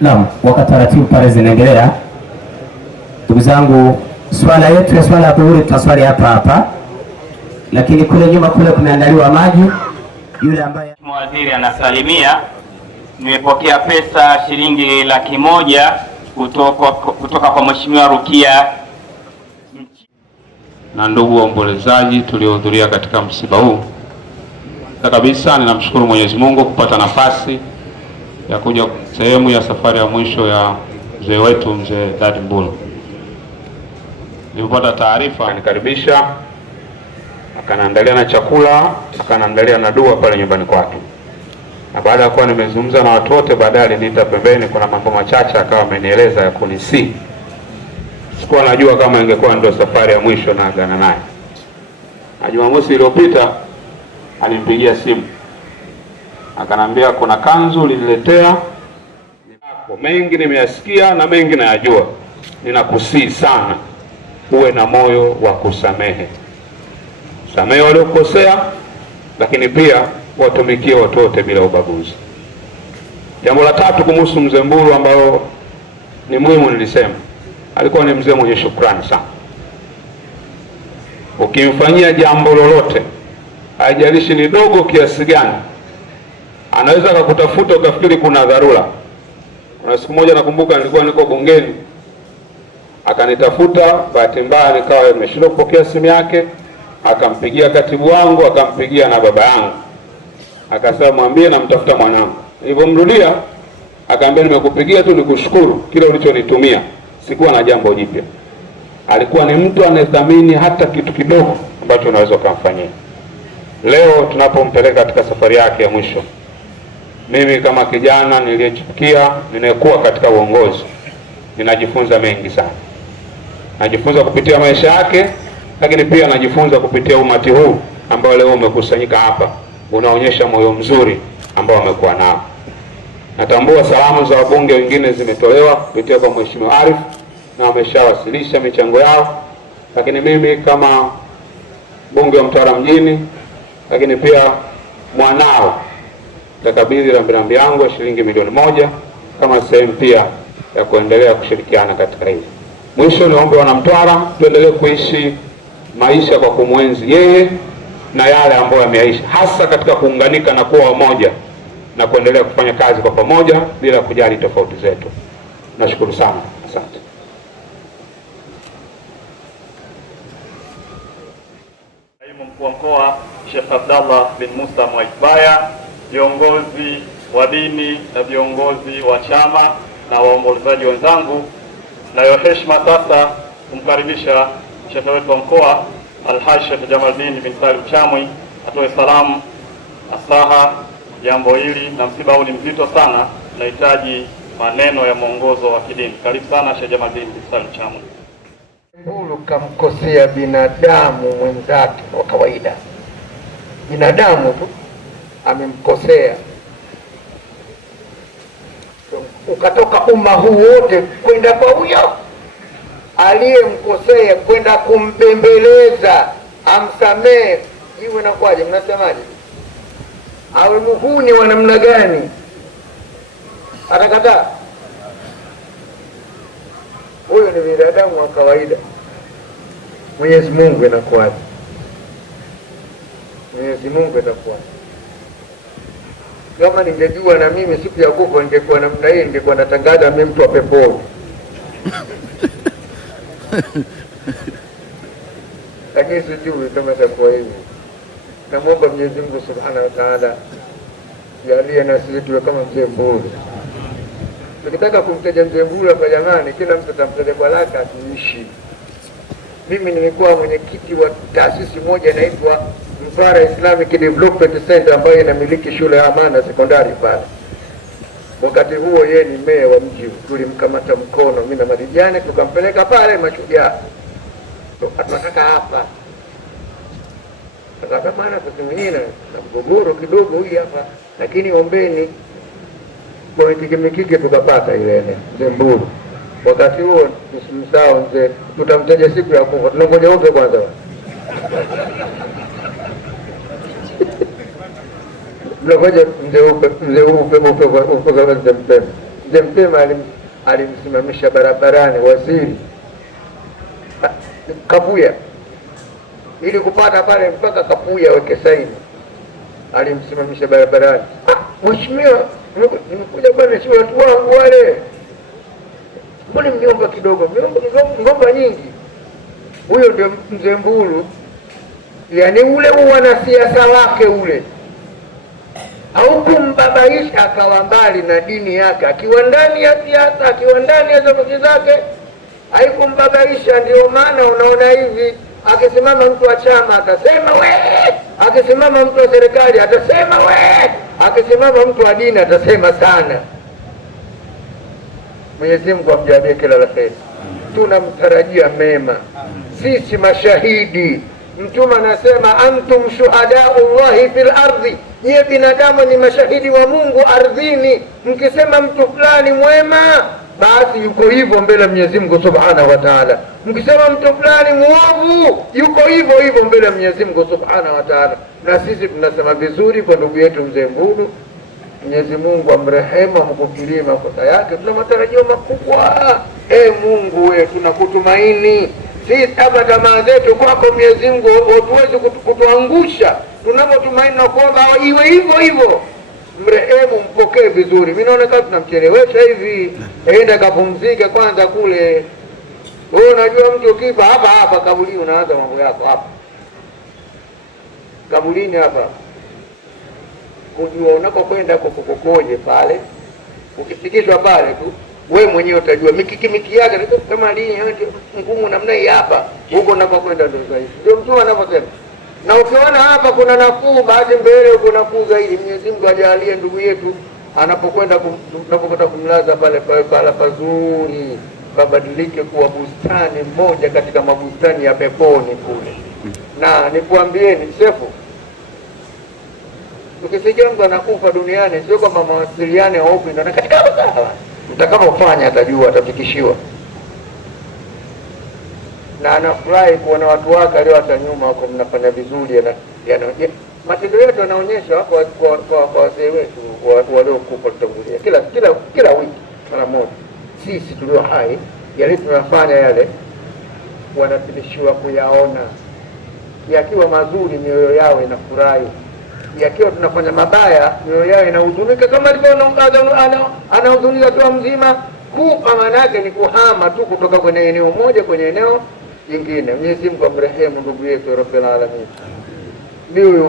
Naam, wakati taratibu pale zinaendelea, ndugu zangu, swala yetu ya swala ya dhuhuri tutaswali hapa hapa, lakini kule nyuma kule kumeandaliwa maji. Yule ambaye waziri anasalimia, nimepokea pesa shilingi 100,000 kutoka kwa Mheshimiwa Rukia. Na ndugu waombolezaji tuliohudhuria katika msiba huu, kabisa ninamshukuru Mwenyezi Mungu kupata nafasi ya kuja sehemu ya safari ya mwisho ya mzee wetu mzee Dadi Mbulu. Nilipata taarifa, akanikaribisha, akaniandalia na chakula, akaniandalia na dua pale nyumbani kwake. Na baada ya kuwa nimezungumza na watu wote, baadaye aliniita pembeni, kuna mambo machache akawa amenieleza ya kunisi. Sikuwa najua kama ingekuwa ndio safari ya mwisho na agana naye. Na Jumamosi iliyopita alimpigia simu, akanambia kuna kanzu uliniletea, mengi nimeyasikia na mengi nayajua, ninakusii sana uwe na moyo wa kusamehe. Samehe waliokosea, lakini pia watumikie watu wote bila ubaguzi. Jambo la tatu kumhusu mzee Mbulu ambao ni muhimu, nilisema alikuwa ni mzee mwenye shukrani sana. Ukimfanyia jambo lolote, haijalishi ni dogo kiasi gani, anaweza akakutafuta ukafikiri kuna dharura. Kuna siku moja nakumbuka nilikuwa niko bungeni, akanitafuta, bahati mbaya nikawa nimeshindwa kupokea simu yake, akampigia katibu wangu, akampigia na baba yangu, akasema mwambie namtafuta mwanangu. Nilipomrudia akaambia nimekupigia tu nikushukuru kile ulichonitumia, sikuwa na jambo jipya. Alikuwa ni mtu anayethamini hata kitu kidogo ambacho unaweza kumfanyia. Leo tunapompeleka katika safari yake ya mwisho, Mimi kama kijana niliyechipukia, ninayekuwa katika uongozi, ninajifunza mengi sana. Najifunza kupitia maisha yake, lakini pia najifunza kupitia umati huu ambao leo umekusanyika hapa. Unaonyesha moyo mzuri ambao amekuwa nao. Natambua salamu za wabunge wengine zimetolewa kupitia kwa Mheshimiwa Arif na wameshawasilisha michango yao, lakini mimi kama bunge wa Mtwara mjini, lakini pia mwanao takabidhi rambirambi yangu ya shilingi milioni 1 kama sehemu pia ya kuendelea kushirikiana katika hili. Mwisho niombe wana Mtwara tuendelee kuishi maisha kwa kumwenzi yeye na yale ambayo yameyaishi, hasa katika kuunganika na kuwa wamoja na kuendelea kufanya kazi kwa pamoja bila kujali tofauti zetu. Nashukuru sana. Asante. Kaimu Mkuu wa Mkoa Sheikh Abdallah bin Musa Mwaibaya, viongozi wa dini na viongozi wa chama na waombolezaji wenzangu, nayo heshima sasa kumkaribisha Sheikh wetu wa mkoa Alhaji Sheikh Jamaldin bin Salim Chamwi atoe salamu asaha jambo hili, na msiba huu ni mzito sana, nahitaji maneno ya mwongozo wa kidini. Karibu sana Sheikh Jamaldin bin Salim Chamwi. Mbulu kamkosea binadamu mwenzake wa kawaida, binadamu tu amemkosea, ukatoka umma huu wote kwenda kwa huyo aliyemkosea, kwenda kumbembeleza amsamehe. Hiyo inakuwaje? Mnasemaje? Awe muhuni wa namna gani? Atakataa? Huyo ni binadamu wa kawaida. Mwenyezi Mungu inakuwaje? Mwenyezi Mungu inakuwaje? Kama ningejua na mimi siku ya kufa ningekuwa namna hii, ningekuwa natangaza mimi mtu wa peponi. Lakini sijui kama itakuwa hivi. Namwomba Mwenyezi Mungu Subhanahu wa Ta'ala jalie na sisi tuwe kama mzee Mbulu. Tukitaka kumtaja mzee Mbulu hapa jamani, kila mtu atamtaja kwa lake atuishi. Mimi nilikuwa mwenyekiti wa taasisi moja inaitwa Mtwara Islamic Development Center ambayo inamiliki shule ya Amana sekondari pale. Wakati huo yeye ni meya wa mji. Tulimkamata mkono mimi na Marijani tukampeleka pale Mashujaa. Tunataka hapa. Sasa maana kusimamia na mgogoro kidogo hii hapa, lakini ombeni kwa kikimikike tukapata ile mzee Mbulu. Wakati huo msimsahau mzee, tutamtaja siku ya kufa. Tunangoja wote kwanza. Mnagoja mzee Mpema alimsimamisha barabarani waziri Kapuya ili kupata pale mpaka Kapuya weke saini, alimsimamisha barabarani. Mheshimiwa, nimekuja bwana, si watu wangu wale, mbona mniomba kidogo, mniomba nyingi. Huyo ndio mzee Mbulu, yani ule wanasiasa wake ule au kumbabaisha akawa mbali na dini yake, akiwa ndani ya siasa, akiwa ndani ya safari zake haikumbabaisha. Ndio maana unaona hivi, akisimama mtu wa chama atasema we, akisimama mtu wa serikali atasema we, akisimama mtu wa dini atasema sana. Mwenyezi Mungu amjalie kila la kheri. Tunamtarajia mema, sisi mashahidi. Mtume anasema antum shuhadaullahi fil ardhi, nyie binadamu ni mashahidi wa Mungu ardhini. Mkisema mtu fulani mwema, basi yuko hivyo mbele Mwenyezi Mungu Subhanahu wa Ta'ala. Mkisema mtu fulani muovu, yuko hivyo hivyo mbele Mwenyezi Mungu Subhanahu wa Ta'ala. Na sisi tunasema vizuri kwa ndugu yetu mzee Mbulu. Mwenyezi Mungu amrehemu, amkufirie makosa yake. Tuna matarajio makubwa. Mungu wewe, tunakutumaini. Sisi hapa tamaa zetu kwako Mwenyezi Mungu huwezi kutuangusha. Tunapotumaini na kuomba iwe hivyo hivyo. Mrehemu, mpokee vizuri. Mimi naona kama tunamchelewesha hivi. Enda kapumzike kwanza kule. Wewe unajua mtu ukifa hapa kabulini unaanza mambo yako hapa. Kabulini hapa. Kujua unapokwenda kukokoje pale. Ukifikishwa pale tu, wewe mwenyewe utajua mikiki yake kama lini ngumu namna hii hapa. Huko unapokwenda ndio zaidi. Ndio mtu anaposema. Na ukiona hapa kuna nafuu, basi mbele uko nafuu zaidi. Mwenyezi Mungu ajalie ndugu yetu anapokwenda kumlaza pale pale pazuri, babadilike kuwa bustani moja katika mabustani ya peponi kule. Na nikuambieni Sefu, ukisikia mtu anakufa duniani, sio kama mawasiliano ya upi ndio katika sawa, mtakapofanya atajua, atafikishiwa. Na anafurahi kuona watu wake alioacha nyuma wako mnafanya vizuri. Matendo yetu yanaonyesha kwa wazee wetu waliokufa tutangulia, kila wiki mara moja. Sisi tulio hai yale tunafanya yale wanathibitishiwa kuyaona. Yakiwa mazuri mioyo yao inafurahi, yakiwa tunafanya mabaya mioyo yao inahuzunika, kama alivyo anahuzunika kwa mzima. Kufa maana yake ni kuhama tu kutoka kwenye eneo moja kwenye eneo jingine. Mwenyezi Mungu amrehemu ndugu yetu Rabbil Alamin. Huyu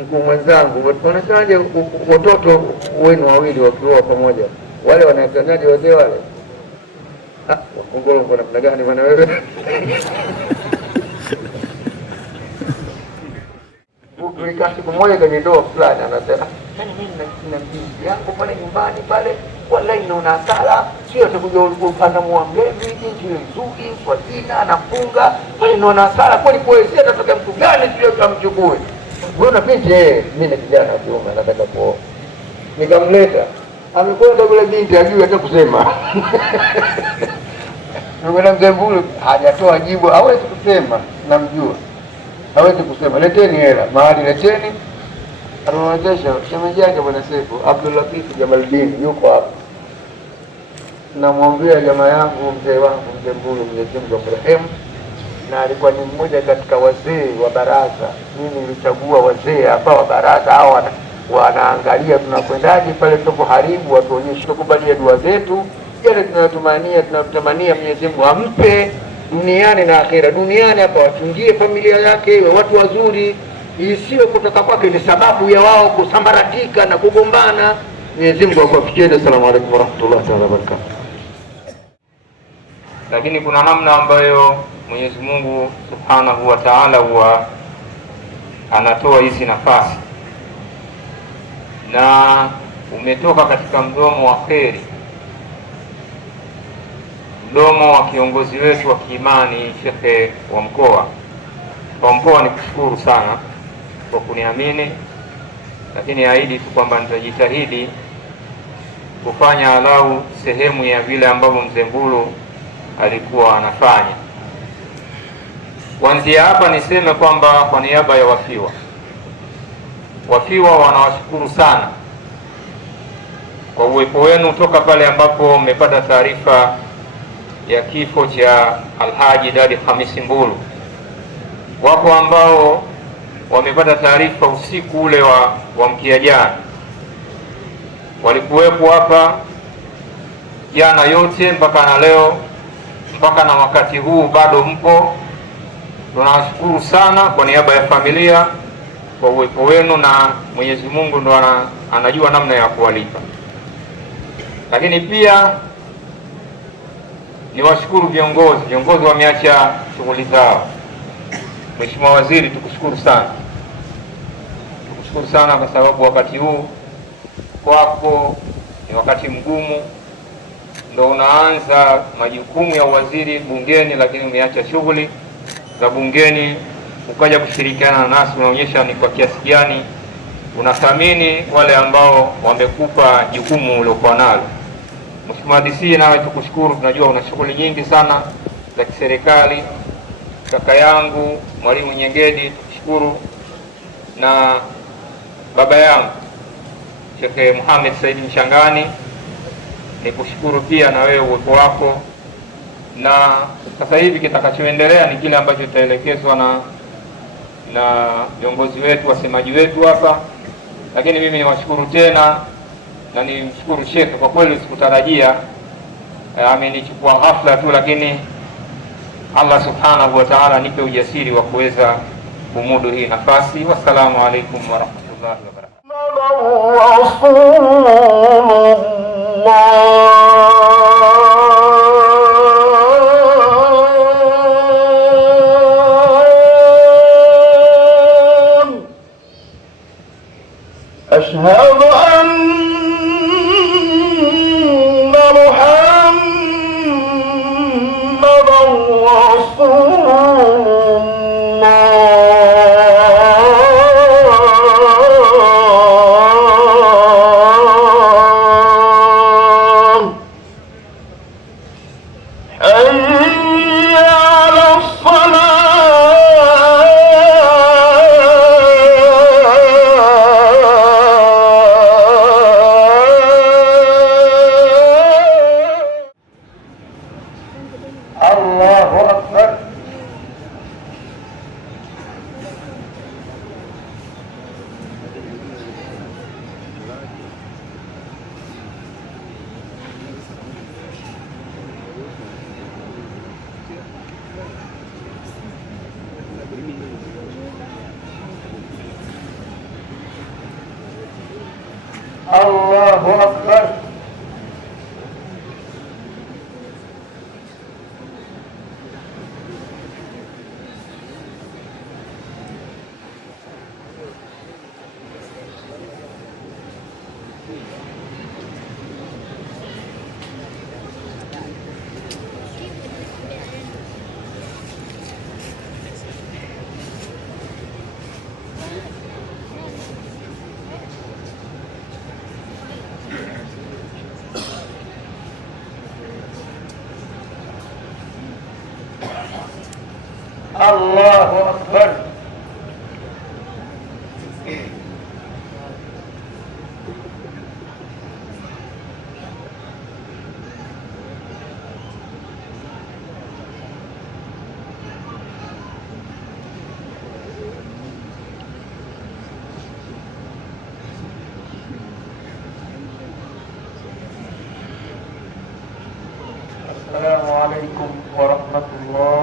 mkuu mwenzangu, wanasemaje watoto wenu wawili wakioa pamoja, wale wanatanaje wazee wale? Wakongolo kwa namna gani bwana wewe? Tulikaa siku moja kwenye ndoa fulani, anasema mimi nina binti yangu pale nyumbani pale, wallahi naona hasara, sio atakuja upanda muamlevi binti nzuri Fatina anafunga pale, naona hasara kweli kweli, si atatoka mtu gani sio kamchukue. Bwana binti mimi na kijana wa kiume nataka kuoa. Nikamleta, amekwenda kule binti ajui hata kusema. Ndio mzee Mbulu hajatoa jibu, hawezi kusema, namjua. Hawezi kusema leteni hela, mahali leteni. Anaonyesha shemeji yake bwana Sefu, Abdul Latif Jamaldin yuko hapa. Namwambia jamaa yangu, mzee wangu mzee Mbulu, Mwenyezi Mungu amrehemu, na alikuwa ni mmoja katika wazee wa baraza. Mimi nilichagua wazee hapa wa baraza, hao wanaangalia tunakwendaje pale, tunapoharibu watuonyeshe, tukubalie dua zetu yale tunayotamania Mwenyezi Mungu ampe duniani na akhera. Duniani hapa wachungie familia yake, iwe watu wazuri, isiwe kutoka kwake ni sababu ya wao kusambaratika na kugombana. Mwenyezi Mungu akuwafikie. Asalamu alaykum warahmatullahi wabarakatuh. Lakini kuna namna ambayo Mwenyezi Mungu Subhanahu wa Ta'ala huwa anatoa hizi nafasi, na umetoka katika mdomo wa kheri, mdomo wa kiongozi wetu wa kiimani, shekhe wa mkoa. Kwa mkoa ni kushukuru sana kwa kuniamini, lakini ahidi tu kwamba nitajitahidi kufanya alau sehemu ya vile ambavyo mzee Mbulu alikuwa anafanya. Kuanzia hapa niseme kwamba kwa niaba ya wafiwa wanawashukuru sana kwa uwepo wenu toka pale ambapo mmepata taarifa ya kifo cha Alhaji Dadi Hamisi Mbulu. Wapo ambao wamepata taarifa usiku ule wa mkia jana, walikuwepo hapa jana yote mpaka na leo, mpaka na wakati huu bado mpo. Tunawashukuru sana kwa niaba ya familia kwa uwepo wenu, na Mwenyezi Mungu ndo anajua namna ya kuwalipa. Lakini pia niwashukuru viongozi wameacha shughuli zao. Mheshimiwa Waziri, tukushukuru sana kwa sababu wakati huu kwako ni wakati mgumu, ndo unaanza majukumu ya waziri bungeni, lakini umeacha shughuli za bungeni ukaja kushirikiana nasi. Unaonyesha ni kwa kiasi gani unathamini wale ambao wamekupa jukumu uliokuwa nalo. Mheshimiwa DC, nawe tukushukuru, tunajua una shughuli nyingi sana za kiserikali. Kaka yangu Mwalimu Nyengedi tukushukuru, na baba yangu Sheikh Muhammad Said Mchangani nikushukuru pia na wewe uwepo wako. Na sasa hivi kitakachoendelea ni kile ambacho tutaelekezwa na viongozi wetu, wasemaji wetu hapa. Lakini mimi niwashukuru tena na nimshukuru Sheikh, kwa kweli sikutarajia, amenichukua ghafla tu, lakini Allah Subhanahu wa Ta'ala nipe ujasiri wa kuweza kumudu hii nafasi. Wassalamu alaikum wa rahmatullahi wa barakatuh. أشهد أن Allahu akbar. Assalamualaikum warahmatullahi